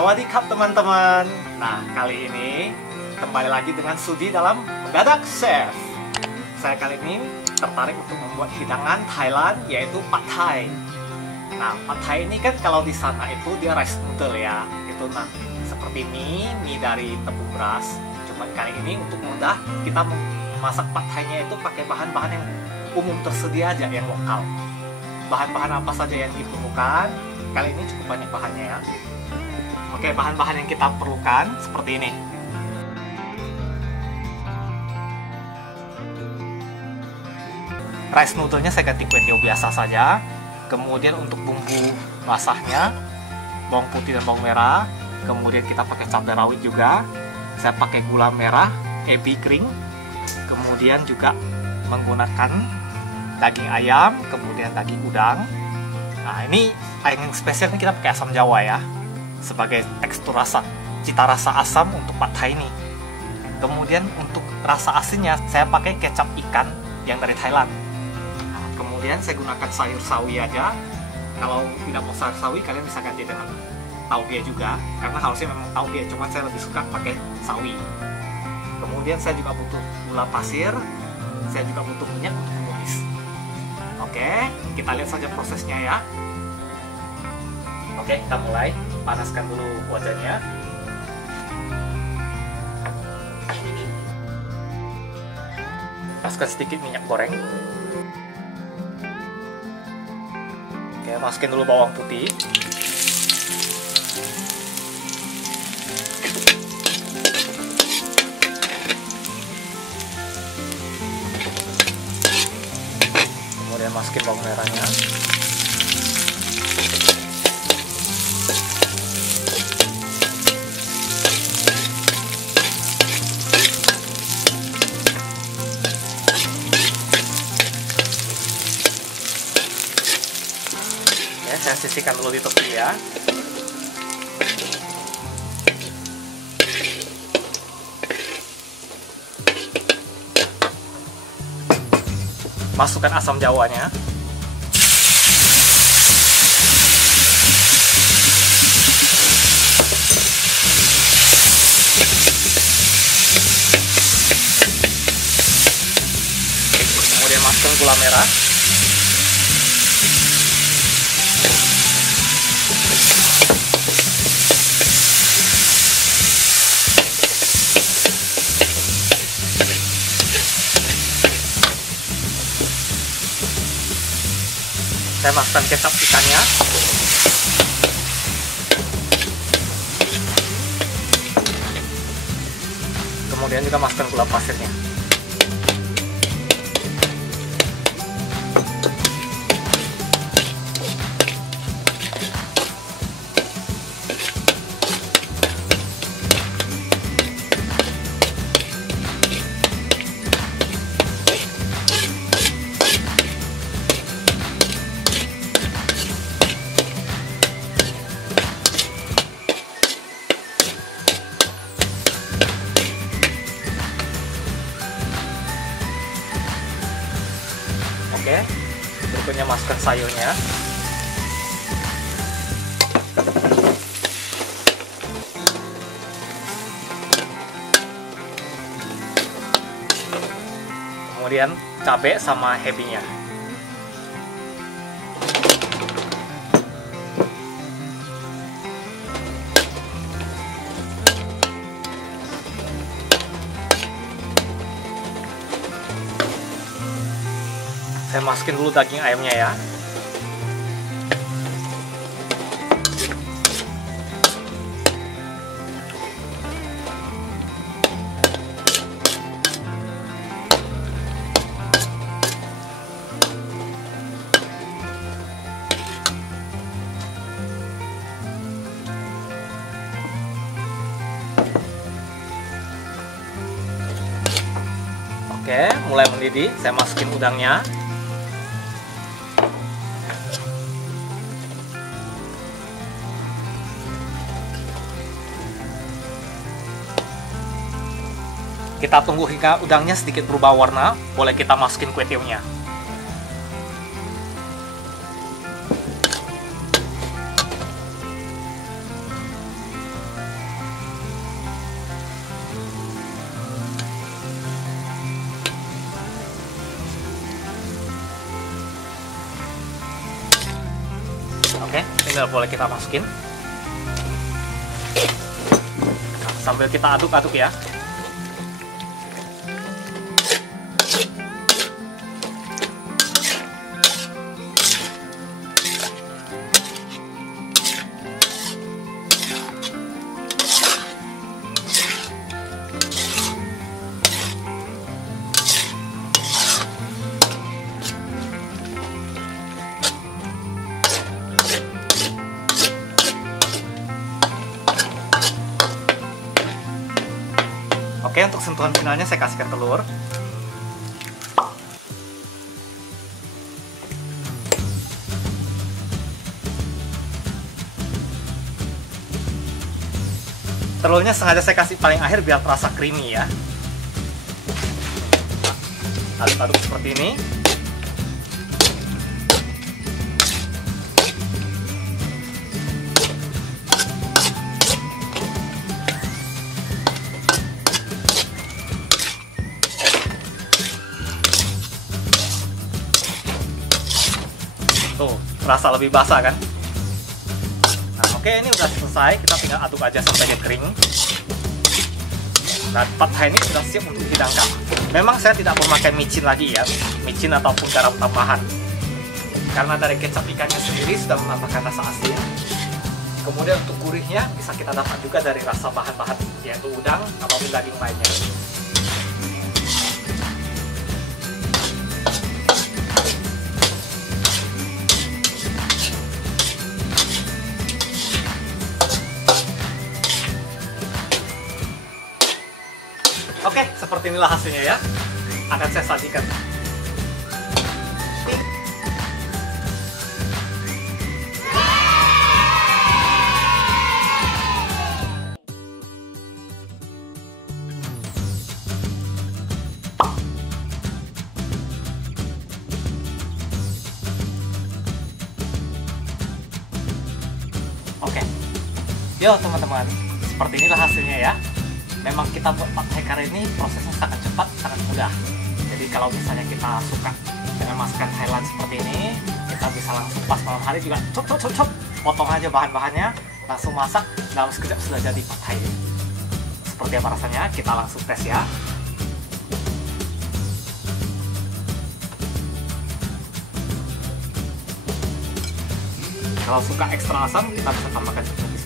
Sawadikap teman-teman. Nah, kali ini kembali lagi dengan Sudi dalam Mendadak Chef. Saya kali ini tertarik untuk membuat hidangan Thailand, yaitu Pad Thai. Nah, Pad Thai ini kan kalau di sana itu dia rice noodle ya, gitu. Nah, seperti mie dari tepung beras. Cuman kali ini untuk mudah kita memasak Pad Thai-nya itu pakai bahan-bahan yang umum tersedia aja, yang lokal. Bahan-bahan apa saja yang diperlukan? Kali ini cukup banyak bahannya ya. Oke, bahan-bahan yang kita perlukan seperti ini. Rice noodle-nya saya ganti kue tiaw biasa saja. Kemudian untuk bumbu basahnya, bawang putih dan bawang merah. Kemudian kita pakai cabai rawit juga. Saya pakai gula merah, ebi kering. Kemudian juga menggunakan daging ayam, kemudian daging udang. Nah, ini yang spesialnya kita pakai asam jawa ya, sebagai tekstur rasa, cita rasa asam untuk Pad Thai ini. Kemudian untuk rasa asinnya saya pakai kecap ikan yang dari Thailand. Nah, kemudian saya gunakan sayur sawi aja. Kalau tidak mau sayur sawi, kalian bisa ganti dengan tauge juga, karena harusnya memang tauge, cuman saya lebih suka pakai sawi. Kemudian saya juga butuh gula pasir, saya juga butuh minyak untuk menumis. Oke, kita lihat saja prosesnya ya. Oke, kita mulai. Panaskan dulu wajannya. Masukkan sedikit minyak goreng. Oke, masukin dulu bawang putih. Kemudian masukin bawang merahnya. Saya sisihkan dulu di tepi ya. Masukkan asam jawanya. Kemudian masukkan gula merah. Saya masukkan kecap ikannya. Kemudian juga masukkan gula pasirnya. Oke, berikutnya masukkan sayurnya. Kemudian cabai sama ebinya. Saya masukin dulu daging ayamnya ya. Oke, mulai mendidih. Saya masukin udangnya. Kita tunggu hingga udangnya sedikit berubah warna, boleh kita masukin kue tiawnya. original boleh kita masukin. Nah, sambil kita aduk-aduk ya. Oke, untuk sentuhan finalnya saya kasihkan telur. Telurnya sengaja saya kasih paling akhir biar terasa creamy ya. Aduk-aduk seperti ini. Tuh, terasa lebih basah kan? Nah, oke, ini udah selesai. Kita tinggal aduk aja sampai dia kering. Dan pad thai ini sudah siap untuk dihidangkan. Memang saya tidak memakai micin lagi ya, micin ataupun garam tambahan. Karena dari kecap ikannya sendiri sudah menambahkan rasa asin. Kemudian untuk gurihnya bisa kita dapat juga dari rasa bahan-bahan, yaitu udang ataupun daging lainnya. Oke, seperti inilah hasilnya ya. Akan saya sajikan. Oke, yo teman-teman, seperti inilah hasilnya ya. Memang kita buat pad thai kari ini prosesnya sangat cepat, sangat mudah. Jadi kalau misalnya kita suka dengan masakan Thailand seperti ini, kita bisa langsung pas malam hari juga cop, potong aja bahan-bahannya, langsung masak, dalam sekejap sudah jadi pad thai. Seperti apa rasanya? Kita langsung tes ya. Kalau suka ekstra asam, kita bisa tambahkan seperti ini.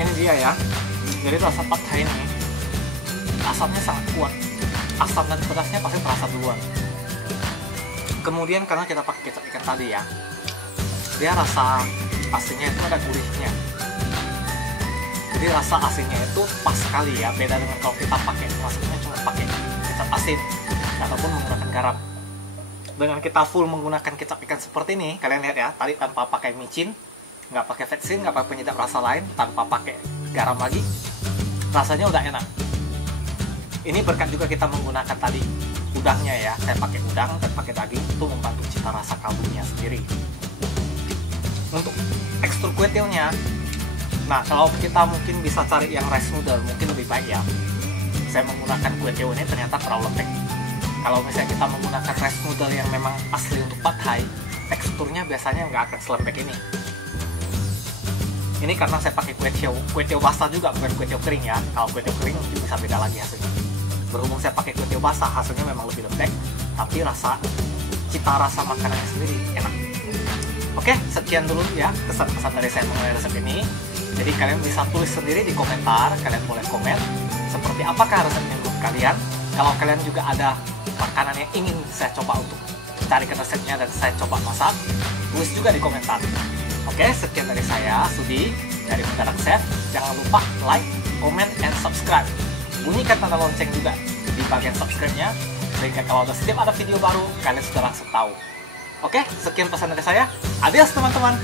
Ini dia ya. Jadi rasa pad thai ini asamnya sangat kuat. Asam dan pedasnya pasti terasa duluan. Kemudian karena kita pakai kecap ikan tadi ya, dia rasa asinnya itu ada gurihnya. Jadi rasa asinnya itu pas sekali ya. Beda dengan kalau kita pakai masaknya cuma pakai kecap asin ataupun menggunakan garam. Dengan kita full menggunakan kecap ikan seperti ini, kalian lihat ya, tadi tanpa pakai micin, nggak pakai vetsin, nggak pakai penyedap rasa lain, tanpa pakai garam lagi, rasanya udah enak. Ini berkat juga kita menggunakan tadi udangnya ya, saya pakai udang dan pakai daging, itu membantu cita rasa kaldunya sendiri. Untuk tekstur kue tiaonya, nah kalau kita mungkin bisa cari yang rice noodle, mungkin lebih baik ya. Saya menggunakan kue tiao ini ternyata terlalu lembek. Kalau misalnya kita menggunakan rice noodle yang memang asli untuk pad thai, teksturnya biasanya nggak akan selembek ini. Ini karena saya pakai kue tiao basah juga, bukan kue tiao kering ya. Kalau kue tiao kering mungkin bisa beda lagi hasilnya. Berhubung saya pakai kue tiao basah, hasilnya memang lebih lembek, tapi cita rasa makanannya sendiri enak. Oke, sekian dulu ya kesan-kesan dari saya mengenai resep ini. Jadi kalian bisa tulis sendiri di komentar, kalian boleh komen seperti apakah resep ini menurut kalian. Kalau kalian juga ada makanan yang ingin saya coba untuk carikan resepnya dan saya coba masak, tulis juga di komentar. Oke, sekian dari saya, Sudi, dari Mendadak Chef. Jangan lupa like, comment, and subscribe. Bunyikan tanda lonceng juga di bagian subscribe-nya, sehingga kalau setiap ada video baru, kalian sudah langsung tahu. Oke, sekian pesan dari saya. Adios teman-teman.